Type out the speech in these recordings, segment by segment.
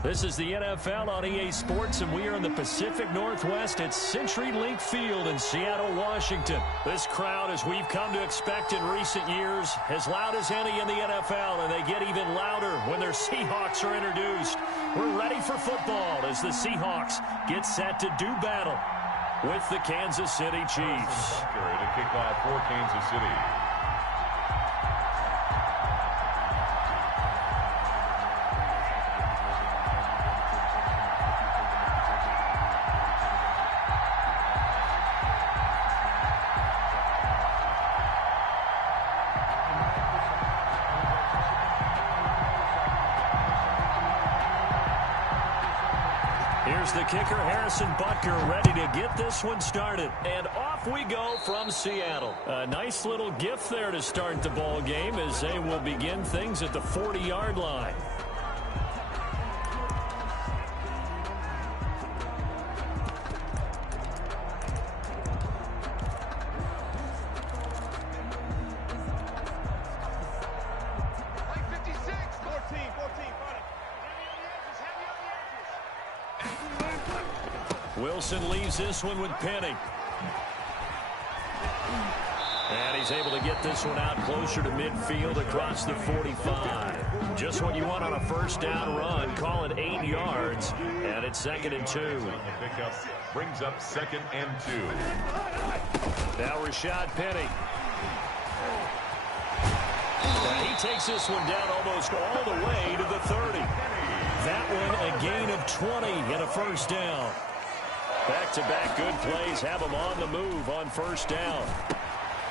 This is the NFL on EA Sports, and we are in the Pacific Northwest at CenturyLink Field in Seattle, Washington. This crowd, as we've come to expect in recent years, as loud as any in the NFL, and they get even louder when their Seahawks are introduced. We're ready for football as the Seahawks get set to do battle with the Kansas City Chiefs. To kick off for Kansas City. Here's the kicker, Harrison Butker, ready to get this one started. And off we go from Seattle. A nice little gift there to start the ball game as they will begin things at the 40-yard line. Wilson leaves this one with Penny. And he's able to get this one out closer to midfield across the 45. Just what you want on a first down run. Call it 8 yards. And it's 2nd and 2. The pickup brings up 2nd and 2. Now Rashad Penny. And he takes this one down almost all the way to the 30. That one a gain of 20 and a first down. Back-to-back good plays have him on the move on first down.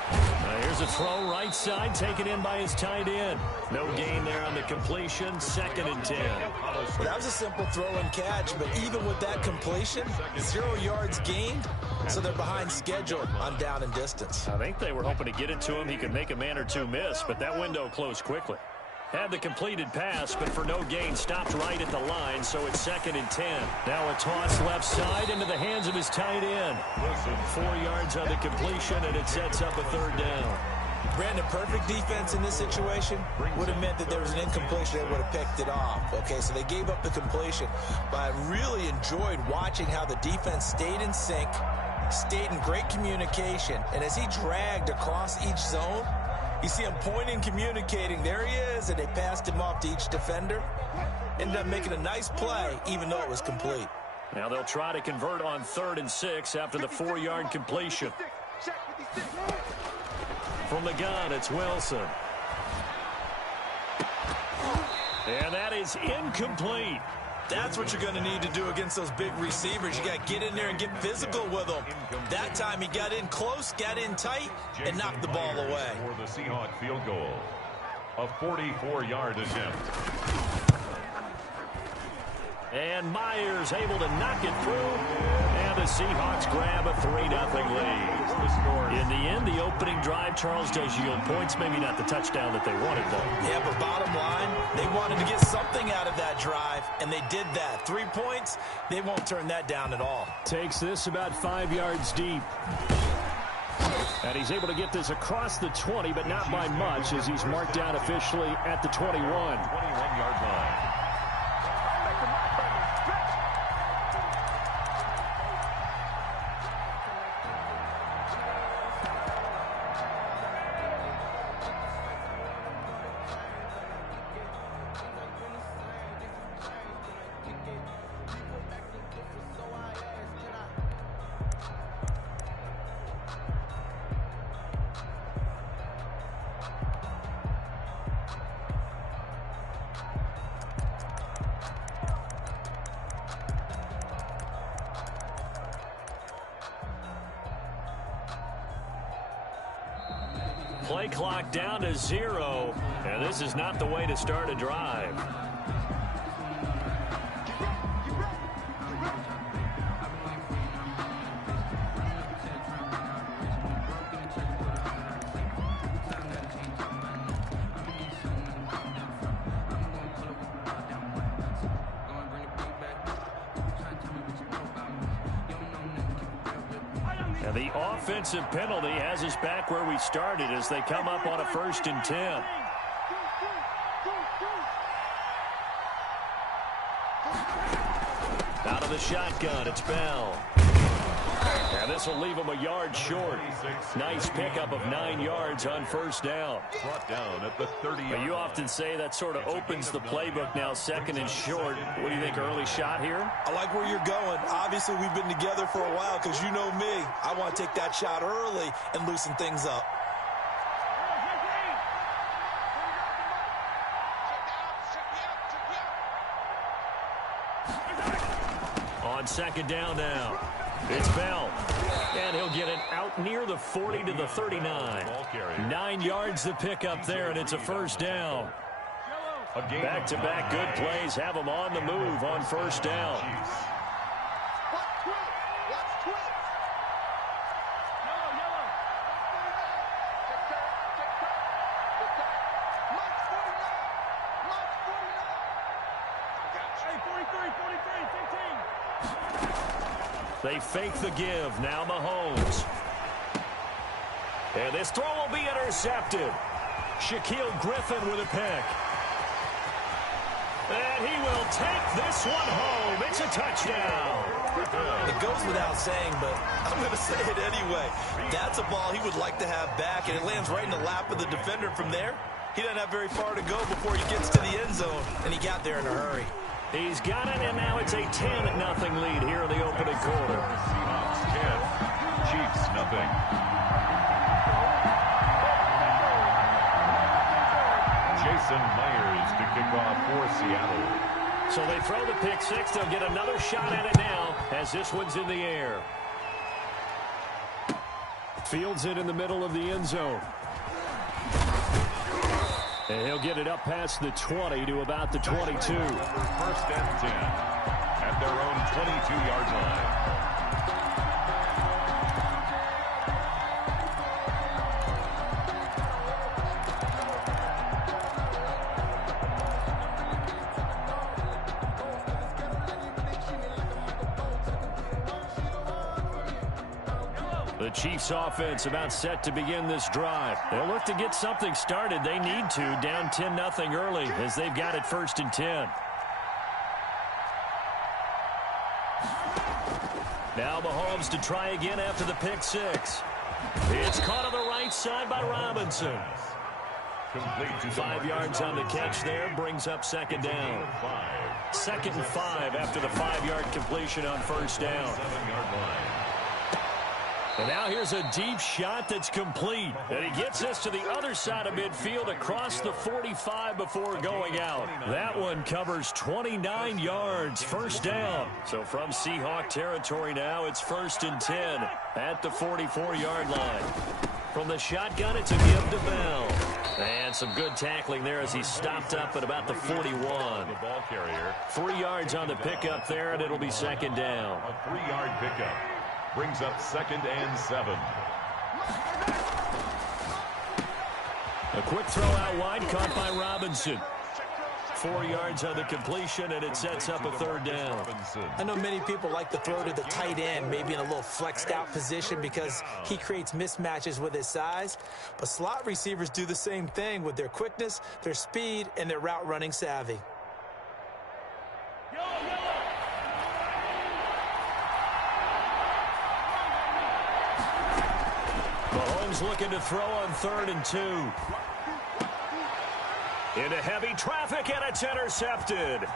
Now here's a throw right side, taken in by his tight end. No gain there on the completion, 2nd and 10. Well, that was a simple throw and catch, but even with that completion, 0 yards gained, so they're behind schedule on down and distance. I think they were hoping to get it to him. He could make a man or two miss, but that window closed quickly. Had the completed pass, but for no gain, stopped right at the line, so it's 2nd and 10. Now a toss left side into the hands of his tight end. 4 yards on the completion, and it sets up a 3rd down. Brandon, perfect defense in this situation would have meant that there was an incompletion. They would have picked it off. Okay, so they gave up the completion. But I really enjoyed watching how the defense stayed in sync, stayed in great communication, and as he dragged across each zone, you see him pointing, communicating. There he is, and they passed him off to each defender. Ended up making a nice play, even though it was complete. Now they'll try to convert on 3rd and 6 after the 4-yard completion. From the gun, it's Wilson. And that is incomplete. That's what you're going to need to do against those big receivers. You got to get in there and get physical with them. That time he got in close, got in tight, and knocked the ball away. For the Seahawks field goal, a 44-yard attempt. And Myers able to knock it through. And the Seahawks grab a 3-0 lead. In the end, the opening drive, Charles does yield points. Maybe not the touchdown that they wanted, though. Yeah, but bottom line, they wanted to get something out of that drive, and they did that. 3 points, they won't turn that down at all. Takes this about 5 yards deep. And he's able to get this across the 20, but not by much, as he's marked down officially at the 21. 21-yard line. Play clock down to 0, and this is not the way to start a drive. And the offensive penalty has us back where we started as they come up on a 1st and 10. Out of the shotgun, it's Bell. And this will leave him a yard short. Nice pickup of 9 yards on first down. Brought down at the 30-yard You often say that sort of opens the playbook now, second and short. What do you think, early shot here? I like where you're going. Obviously, we've been together for a while because you know me. I want to take that shot early and loosen things up. On second down now, it's Bell. And he'll get it out near the 40 to the 39. 9 yards to pick up there, and it's a first down. Back-to-back good plays have them on the move on first down. They fake the give. Now Mahomes. And this throw will be intercepted. Shaquille Griffin with a pick. And he will take this one home. It's a touchdown. It goes without saying, but I'm going to say it anyway. That's a ball he would like to have back, and it lands right in the lap of the defender from there. He doesn't have very far to go before he gets to the end zone, and he got there in a hurry. He's got it, and now it's a 10-0 lead here in the opening quarter. Seahawks 10, Chiefs nothing. Jason Myers to kick off for Seattle. So they throw the pick six. They'll get another shot at it now as this one's in the air. Fields it in the middle of the end zone. And he'll get it up past the 20 to about the 22. 1st and 10 at their own 22-yard line. The Chiefs offense about set to begin this drive. They'll look to get something started. They need to, down 10-0 early as they've got it 1st and 10. Now Mahomes to try again after the pick six. It's caught on the right side by Robinson. 5 yards on the catch there, brings up second down. 2nd and 5 after the 5-yard completion on first down. 7-yard line. And now here's a deep shot that's complete. And he gets this to the other side of midfield across the 45 before going out. That one covers 29 yards, first down. So from Seahawk territory now, it's 1st and 10 at the 44-yard line. From the shotgun, it's a give to Bell. And some good tackling there as he stopped up at about the 41. The ball carrier. 3 yards on the pickup there, and it'll be second down. A 3-yard pickup. Brings up 2nd and 7. A quick throw out wide, caught by Robinson. 4 yards on the completion, and it sets up a 3rd down. I know many people like to throw to the tight end, maybe in a little flexed out position because he creates mismatches with his size. But slot receivers do the same thing with their quickness, their speed, and their route running savvy. Mahomes looking to throw on 3rd and 2. Into heavy traffic, and it's intercepted.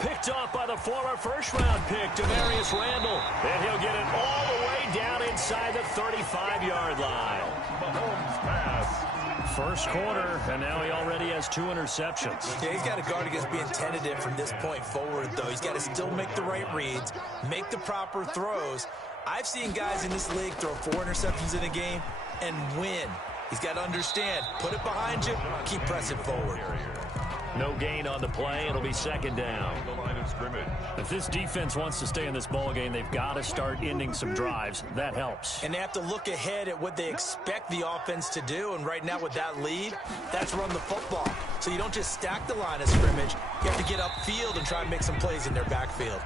Picked off by the former first-round pick, Demarius Randall. And he'll get it all the way down inside the 35-yard line. Mahomes pass. First quarter, and now he already has 2 interceptions. Yeah, he's got to guard against being tentative from this point forward, though. He's got to still make the right reads, make the proper throws. I've seen guys in this league throw 4 interceptions in a game and win. He's got to understand, put it behind you, keep pressing forward. No gain on the play. It'll be second down. The line of scrimmage. If this defense wants to stay in this ball game, they've got to start ending some drives. That helps. And they have to look ahead at what they expect the offense to do. And right now with that lead, that's run the football. So you don't just stack the line of scrimmage. You have to get upfield and try and make some plays in their backfield.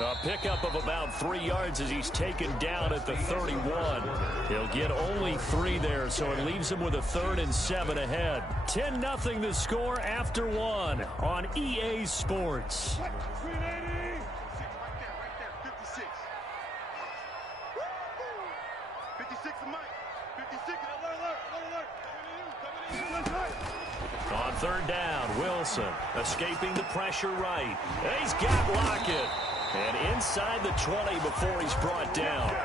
A pickup of about 3 yards as he's taken down at the 31. He'll get only 3 there, so it leaves him with a 3rd and 7 ahead. 10-0 the score after 1 on EA Sports. On 3rd down, Wilson escaping the pressure right. He's got Lockett. And inside the 20 before he's brought down.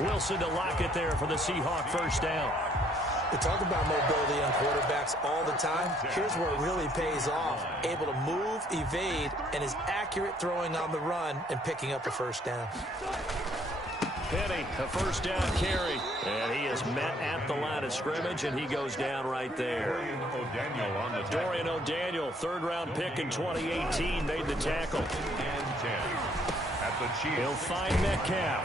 Wilson to Lockett there for the Seahawk first down. We talk about mobility on quarterbacks all the time. Here's where it really pays off. Able to move, evade, and is accurate throwing on the run and picking up the first down. Penny, a first down carry. And he is met at the line of scrimmage, and he goes down right there. Dorian O'Daniel, 3rd-round pick in 2018, made the tackle. He'll find Metcalf.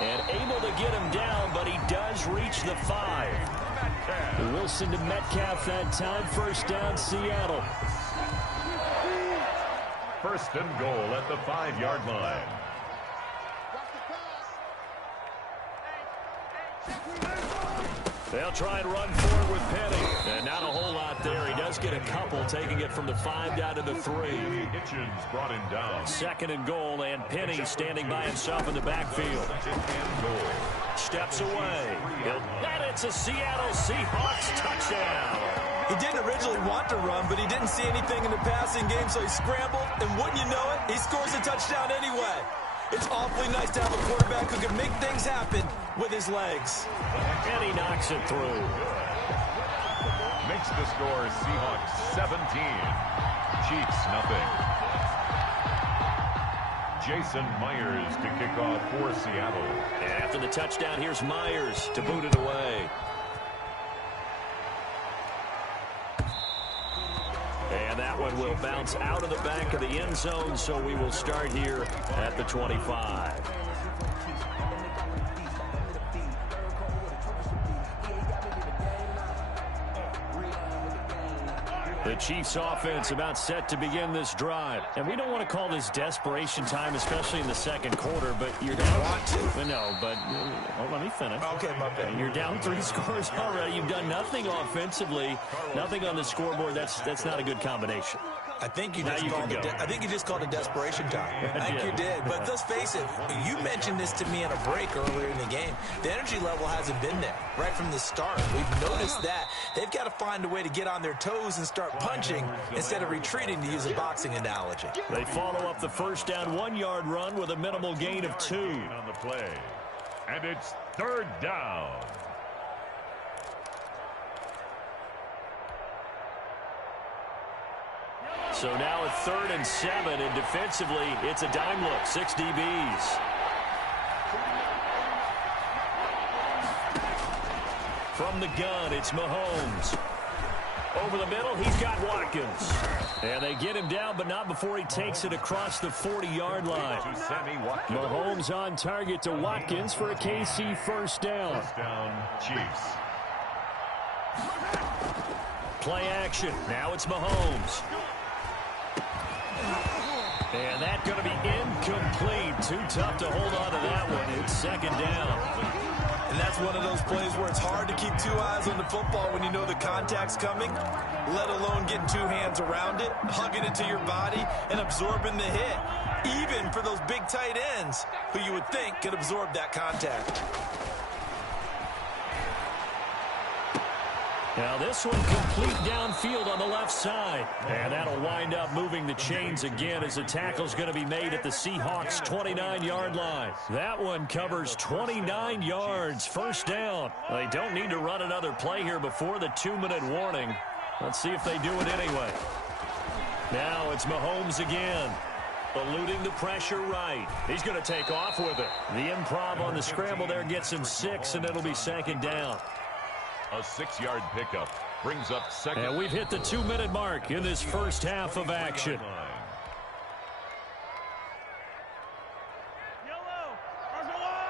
And able to get him down, but he does reach the 5. Wilson to Metcalf that time. First down, Seattle. 1st and goal at the 5-yard line. They'll try and run forward with Penny. And not a whole lot there. He does get a couple, taking it from the 5 down to the 3. Hitchens brought him down. 2nd and goal, and Penny standing by himself in the backfield. Steps away. And it's a Seattle Seahawks touchdown. He didn't originally want to run, but he didn't see anything in the passing game, so he scrambled, and wouldn't you know it, he scores a touchdown anyway. It's awfully nice to have a quarterback who can make things happen with his legs. And he knocks it through. Makes the score Seahawks 17. Chiefs nothing. Jason Myers to kick off for Seattle. And after the touchdown, here's Myers to boot it away. And that one will bounce out of the back of the end zone, so we will start here at the 25. The Chiefs offense about set to begin this drive. And we don't want to call this desperation time, especially in the 2nd quarter, but you're down. Want to? No, but let me finish. Okay, my bad. You're down 3 scores already. You've done nothing offensively, nothing on the scoreboard. That's not a good combination. I think you just called it desperation time. I think you did. But let's face it, you mentioned this to me in a break earlier in the game. The energy level hasn't been there right from the start. We've noticed that. They've got to find a way to get on their toes and start punching instead of retreating, to use a boxing analogy. They follow up the first down 1-yard run with a minimal gain of 2. On the play. And it's 3rd down. So now a 3rd and 7, and defensively, it's a dime look. 6 DBs. From the gun, it's Mahomes. Over the middle, he's got Watkins. And they get him down, but not before he takes it across the 40-yard line. Mahomes on target to Watkins for a KC first down. First down, Chiefs. Play action. Now it's Mahomes. And that's going to be incomplete. Too tough to hold on to that one. It's 2nd down. And that's one of those plays where it's hard to keep 2 eyes on the football when you know the contact's coming, let alone getting 2 hands around it, hugging it to your body, and absorbing the hit, even for those big tight ends who you would think could absorb that contact. Now this one complete downfield on the left side. And that'll wind up moving the chains again as the tackle's going to be made at the Seahawks' 29-yard line. That one covers 29 yards. First down. They don't need to run another play here before the 2-minute warning. Let's see if they do it anyway. Now it's Mahomes again. Eluding the pressure right. He's going to take off with it. The improv on the scramble there gets him 6, and it'll be 2nd down. A 6-yard pickup brings up 2nd. And we've hit the 2-minute mark in this first half of action.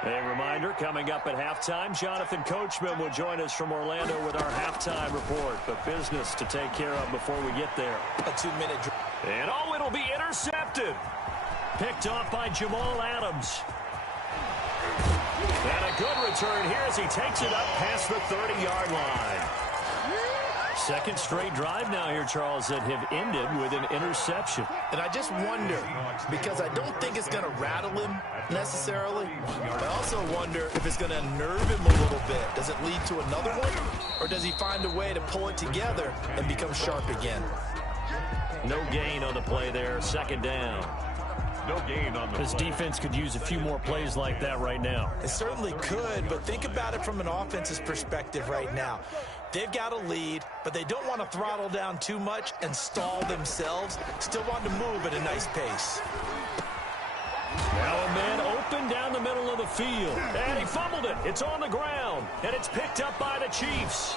A reminder, coming up at halftime, Jonathan Coachman will join us from Orlando with our halftime report. But business to take care of before we get there. A 2-minute drive. And it'll be intercepted. picked off by Jamal Adams. And a good return here as he takes it up past the 30-yard line. Second straight drive now here, Charles, that have ended with an interception. And I just wonder, because I don't think it's going to rattle him necessarily, but I also wonder if it's going to unnerve him a little bit. Does it lead to another one, or does he find a way to pull it together and become sharp again? No gain on the play there, second down. No gain on the This play. defense could use a few more plays like that right now. It certainly could, but think about it from an offense's perspective right now. They've got a lead, but they don't want to throttle down too much and stall themselves. Still want to move at a nice pace. Now a man open down the middle of the field. And he fumbled it. It's on the ground. And it's picked up by the Chiefs.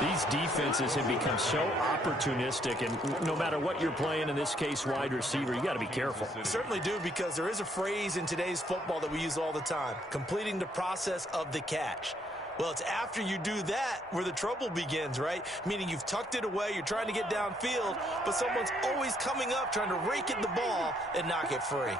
These defenses have become so opportunistic, and no matter what you're playing, in this case, wide receiver, you got to be careful. Certainly do, because there is a phrase in today's football that we use all the time, completing the process of the catch. Well, it's after you do that where the trouble begins, right? Meaning you've tucked it away, you're trying to get downfield, but someone's always coming up trying to rake at the ball and knock it free.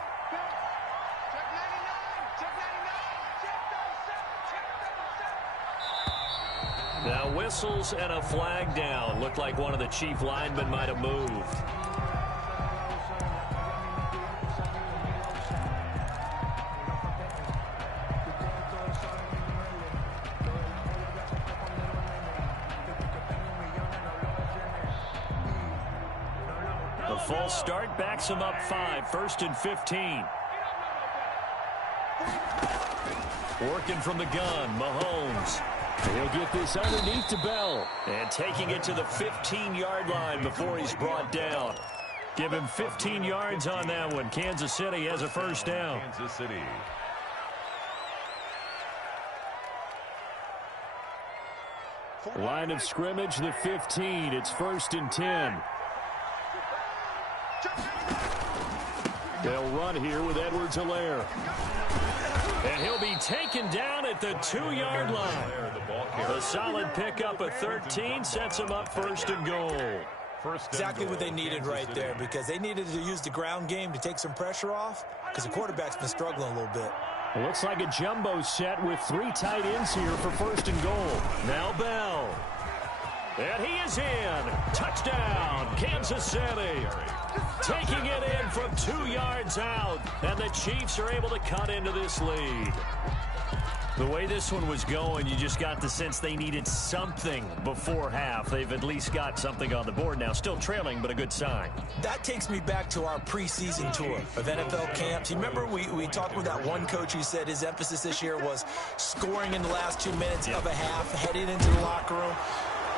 Now whistles and a flag down. Looked like one of the Chief linemen might have moved. The false start backs him up 5, 1st and 15. Working from the gun, Mahomes. He'll get this underneath to Bell. And taking it to the 15-yard line before he's brought down. Give him 15 yards on that one. Kansas City has a first down. Kansas City. Line of scrimmage, the 15. It's 1st and 10. They'll run here with Edwards-Helaire. And he'll be taken down at the 2-yard line. A solid pickup of 13 sets him up 1st and goal. Exactly what they needed right there, because they needed to use the ground game to take some pressure off, because the quarterback's been struggling a little bit. It looks like a jumbo set with 3 tight ends here for 1st and goal. Now Bell. And he is in. Touchdown, Kansas City. Taking it in from 2 yards out. And the Chiefs are able to cut into this lead. The way this one was going, you just got the sense they needed something before half. They've at least got something on the board now. Still trailing, but a good sign. That takes me back to our preseason tour of NFL camps. You remember we talked with that one coach who said his emphasis this year was scoring in the last 2 minutes of a half, heading into the locker room.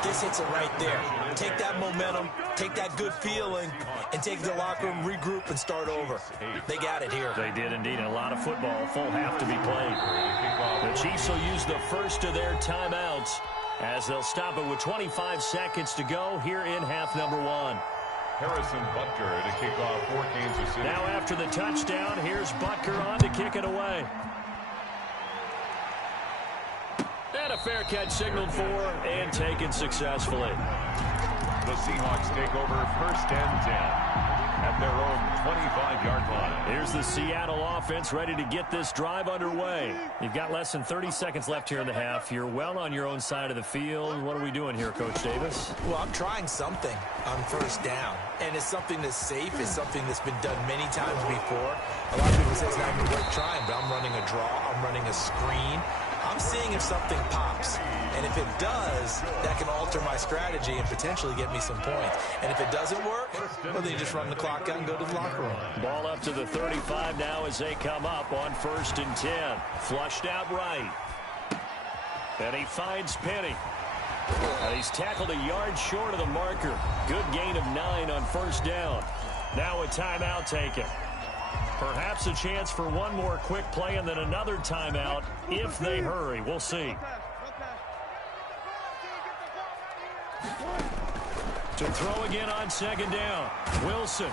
This hits it right there. Take that momentum, take that good feeling, and take the locker room, regroup, and start over. They got it here. They did indeed. A lot of football, full half to be played. The Chiefs will use the first of their timeouts as they'll stop it with 25 seconds to go here in half number 1. Harrison Butker to kick off for Kansas City. Now after the touchdown, here's Butker on to kick it away. And a fair catch signaled for and taken successfully. The Seahawks take over 1st and 10 at their own 25-yard line. Here's the Seattle offense ready to get this drive underway. You've got less than 30 seconds left here in the half. You're well on your own side of the field. What are we doing here, Coach Davis? Well, I'm trying something on 1st down, and it's something that's safe. It's something that's been done many times before. A lot of people say it's not even worth trying, but I'm running a draw. I'm running a screen. I'm seeing if something pops, and if it does, that can alter my strategy and potentially get me some points. And if it doesn't work, well, then you just run the clock out and go to the locker room. Ball up to the 35 now as they come up on 1st and 10. Flushed out right. And he finds Penny. And he's tackled a yard short of the marker. Good gain of 9 on 1st down. Now a timeout taken. Perhaps a chance for one more quick play and then another timeout if they hurry. We'll see. To throw again on 2nd down. Wilson.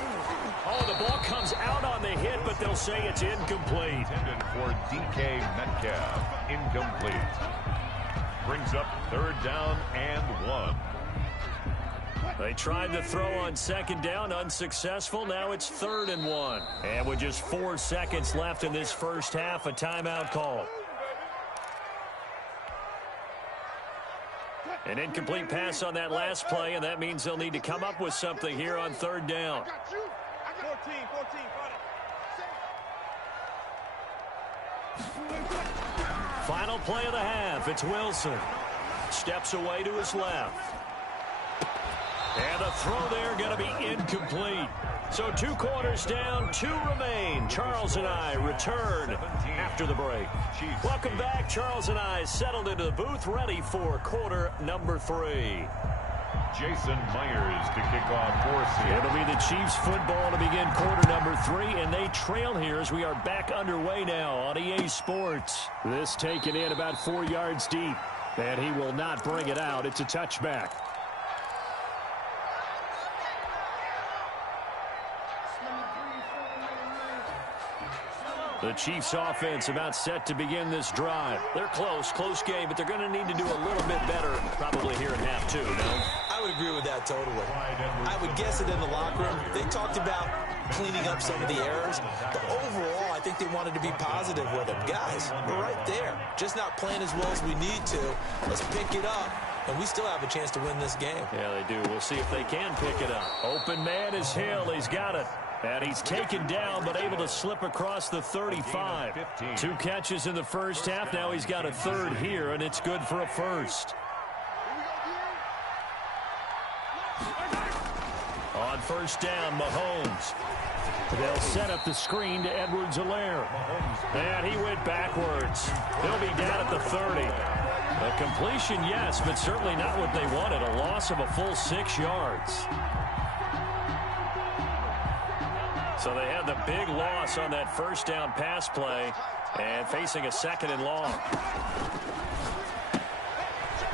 Oh, the ball comes out on the hit, but they'll say it's incomplete. Intended for DK Metcalf. Incomplete. Brings up 3rd down and 1. They tried to throw on second down, unsuccessful. Now it's 3rd and 1. And with just 4 seconds left in this first half, a timeout call. An incomplete pass on that last play, and that means they'll need to come up with something here on 3rd down. 14. Final play of the half. It's Wilson. Steps away to his left. And the throw there going to be incomplete. So 2 quarters down, 2 remain. Charles and I return after the break. Welcome back. Charles and I settled into the booth, ready for quarter number 3. Jason Myers to kick off for Seattle. It'll be the Chiefs football to begin quarter number 3, and they trail here as we are back underway now on EA Sports. This taken in about 4 yards deep, and he will not bring it out. It's a touchback. The Chiefs offense about set to begin this drive. They're close game, but they're going to need to do a little bit better probably here in half 2, no? I would agree with that totally. I would guess it in the locker room. They talked about cleaning up some of the errors, but overall, I think they wanted to be positive with them. Guys, we're right there. Just not playing as well as we need to. Let's pick it up, and we still have a chance to win this game. Yeah, they do. We'll see if they can pick it up. Open man is Hill. He's got it. And he's taken down, but able to slip across the 35. 2 catches in the first half. Now he's got a 3rd here, and it's good for a 1st. On 1st down, Mahomes. They'll set up the screen to Edwards-Helaire. And he went backwards. He'll be down at the 30. A completion, yes, but certainly not what they wanted. A loss of a full 6 yards. So they had the big loss on that 1st down pass play and facing a 2nd and long.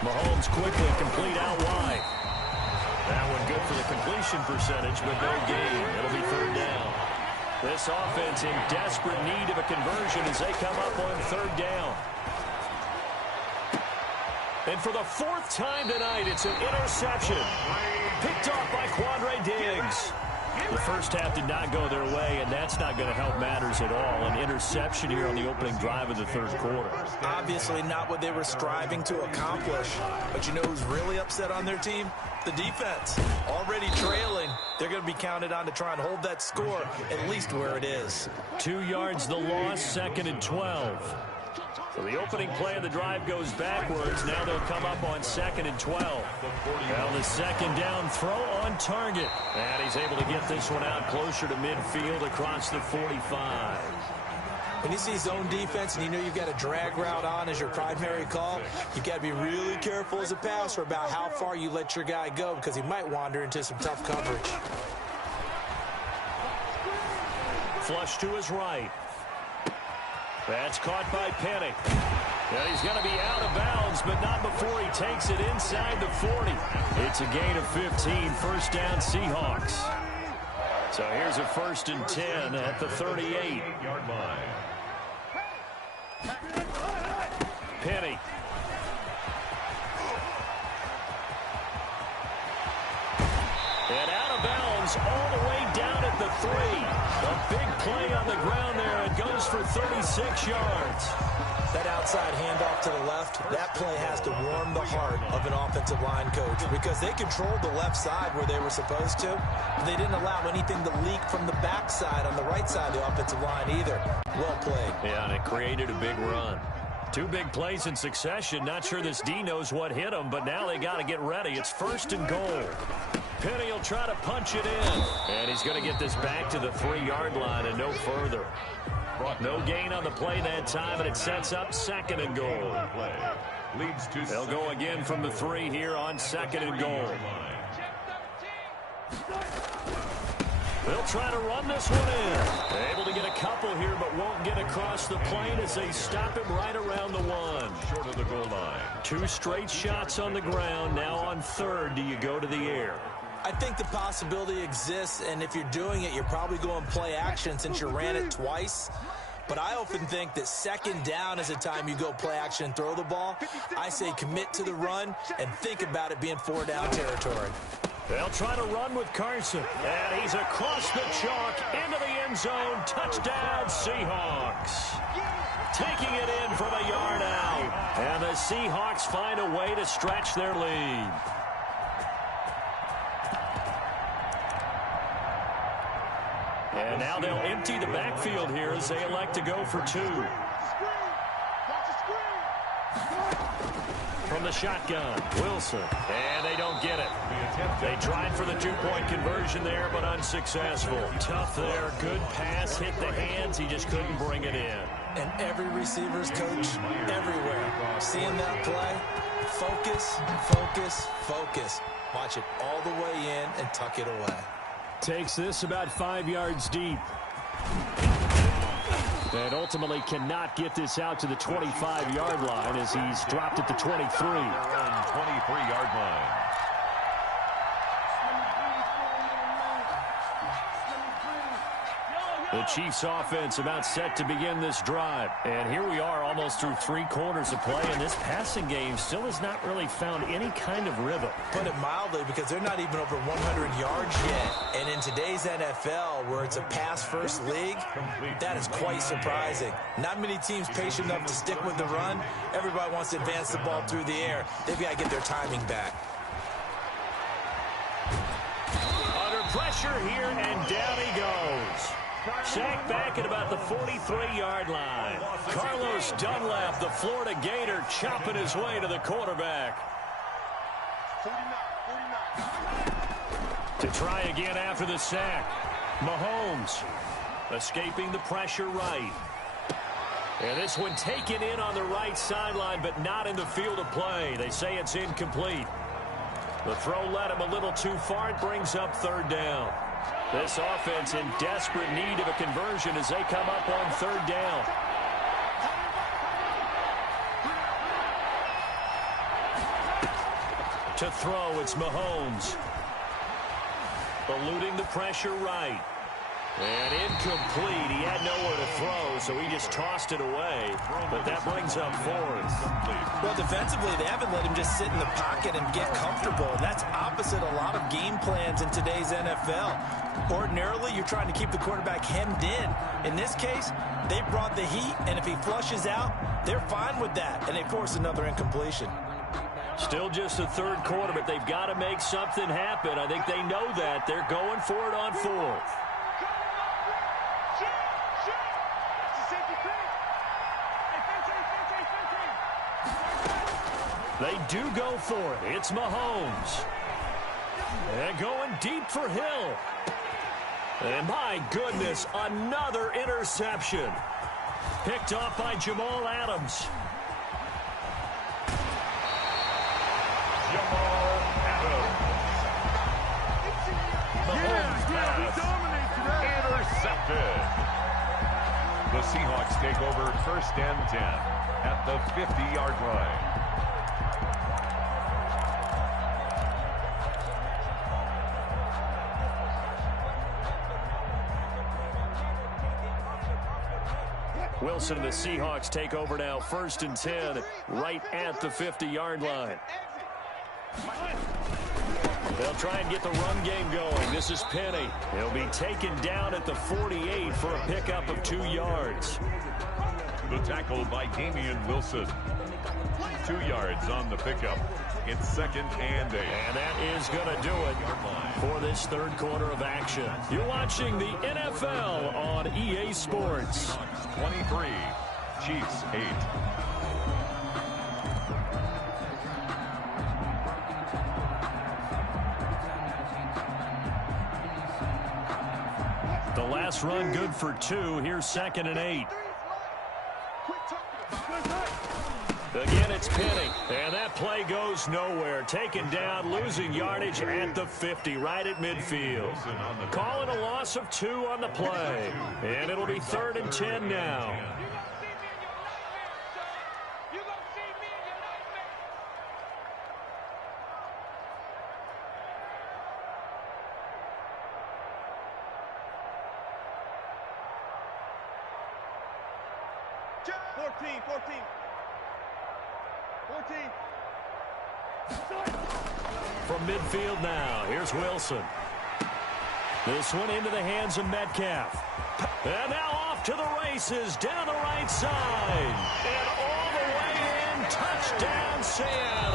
Mahomes quickly complete out wide. That one good for the completion percentage, but no gain. It'll be 3rd down. This offense in desperate need of a conversion as they come up on 3rd down. And for the 4th time tonight, it's an interception. Picked off by Quandre Diggs. The first half did not go their way, and that's not going to help matters at all. An interception here on the opening drive of the 3rd quarter. Obviously not what they were striving to accomplish. But you know who's really upset on their team? The defense. Already trailing. They're going to be counted on to try and hold that score at least where it is. 2 yards the loss, 2nd and 12. So the opening play of the drive goes backwards. Now they'll come up on 2nd and 12. Now the 2nd down throw on target. And he's able to get this one out closer to midfield across the 45. When you see zone defense and you know you've got a drag route on as your primary call, you've got to be really careful as a passer about how far you let your guy go because he might wander into some tough coverage. Flush to his right. That's caught by Penny. And he's going to be out of bounds, but not before he takes it inside the 40. It's a gain of 15, 1st down Seahawks. So here's a 1st and 10 at the 38-yard line. Penny. And out of bounds all the way down at the 3. A big play on the ground there. It goes for 36 yards. That outside handoff to the left, that play has to warm the heart of an offensive line coach because they controlled the left side where they were supposed to, but they didn't allow anything to leak from the backside on the right side of the offensive line either. Well played. Yeah, and it created a big run. 2 big plays in succession. Not sure this D knows what hit him, but now they got to get ready. It's 1st and goal. Penny will try to punch it in. And he's going to get this back to the 3-yard line and no further. No gain on the play that time, and it sets up 2nd and goal. They'll go again from the 3 here on 2nd and goal. They'll try to run this one in. Able to get a couple here, but won't get across the plane as they stop him right around the 1. Short of the goal line. 2 straight shots on the ground. Now on 3rd, do you go to the air? I think the possibility exists, and if you're doing it, you're probably going play action since you ran it twice. But I often think that 2nd down is the time you go play action and throw the ball. I say commit to the run and think about it being 4-down territory. They'll try to run with Carson. And he's across the chalk into the end zone. Touchdown, Seahawks. Taking it in from a yard out. And the Seahawks find a way to stretch their lead. And now they'll empty the backfield here as they elect to go for 2. From the shotgun, Wilson. And they don't get it. They tried for the 2-point conversion there, but unsuccessful. Tough there. Good pass. Hit the hands. He just couldn't bring it in. And every receiver's coach everywhere. Seeing that play, focus, focus, focus. Watch it all the way in and tuck it away. Takes this about 5 yards deep. And ultimately cannot get this out to the 25-yard line as he's dropped at the 23. 23-yard line. The Chiefs offense about set to begin this drive. And here we are almost through 3 quarters of play, and this passing game still has not really found any kind of rhythm. Put it mildly, because they're not even over 100 yards yet. And in today's NFL, where it's a pass-first league, that is quite surprising. Not many teams patient enough to stick with the run. Everybody wants to advance the ball through the air. They've got to get their timing back. Under pressure here, and down he goes. Sacked back at about the 43-yard line. Carlos Dunlap, the Florida Gator, chopping his way to the quarterback. 49. To try again after the sack. Mahomes escaping the pressure right. And this one taken in on the right sideline, but not in the field of play. They say it's incomplete. The throw led him a little too far. It brings up 3rd down. This offense in desperate need of a conversion as they come up on 3rd down. To throw, it's Mahomes. Eluding the pressure right. And incomplete. He had nowhere to throw, so he just tossed it away. But that brings up 4th. Well, defensively, they haven't let him just sit in the pocket and get comfortable. And that's opposite a lot of game plans in today's NFL. Ordinarily, you're trying to keep the quarterback hemmed in. In this case, they brought the heat, and if he flushes out, they're fine with that. And they force another incompletion. Still just the 3rd quarter, but they've got to make something happen. I think they know that. They're going for it on 4th. They do go for it. It's Mahomes. And going deep for Hill. And my goodness, another interception. Picked off by Jamal Adams. Jamal Adams. Mahomes pass intercepted. The Seahawks take over 1st and 10 at the 50-yard line. Wilson and the Seahawks take over now 1st and 10 right at the 50-yard line. They'll try and get the run game going. This is Penny. He'll be taken down at the 48 for a pickup of 2 yards. The tackle by Damian Wilson. 2 yards on the pickup. It's 2nd and 8. And that is going to do it for this 3rd quarter of action. You're watching the NFL on EA Sports. 23, Chiefs 8. The last run good for 2. Here's 2nd and 8. Again, it's Penny. And that play goes nowhere. Taken down, losing yardage at the 50, right at midfield. Calling a loss of 2 on the play. And it'll be 3rd and 10 now. From midfield now, here's Wilson. This one into the hands of Metcalf. And now off to the races, down the right side. And all the way in, touchdown Seattle.